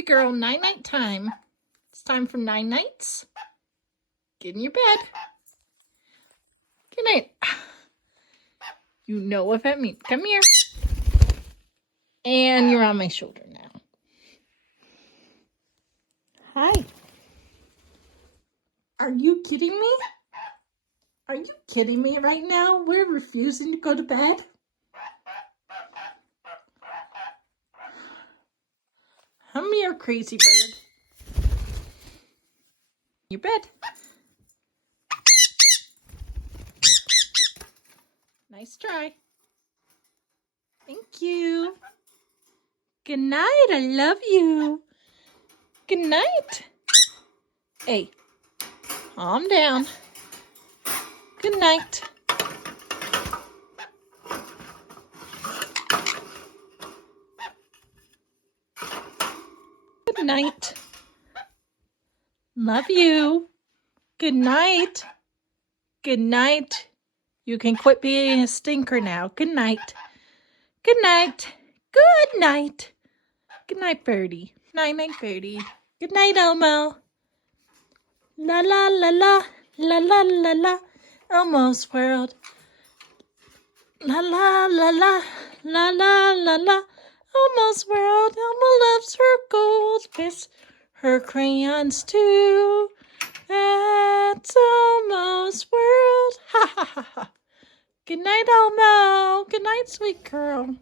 Baby girl, night-night time. It's time for 9 nights. Get in your bed. Good night. You know what that means. Come here. And you're on my shoulder now. Hi. Are you kidding me? Are you kidding me right now? We're refusing to go to bed? Come here, crazy bird. Your bed. Nice try. Thank you. Good night. I love you. Good night. Hey, calm down. Good night. Good night. Love you. Good night. Good night. You can quit being a stinker now. Good night. Good night. Good night. Good night, birdie. Night, night, birdie. Good night, Elmo. La la la la. La la la la. Elmo's world. La la la la. La la la la. Elmo's world. Elmo loves her goldfish. Her crayons too. That's Elmo's world. Ha ha ha ha. Good night, Elmo. Good night, sweet girl.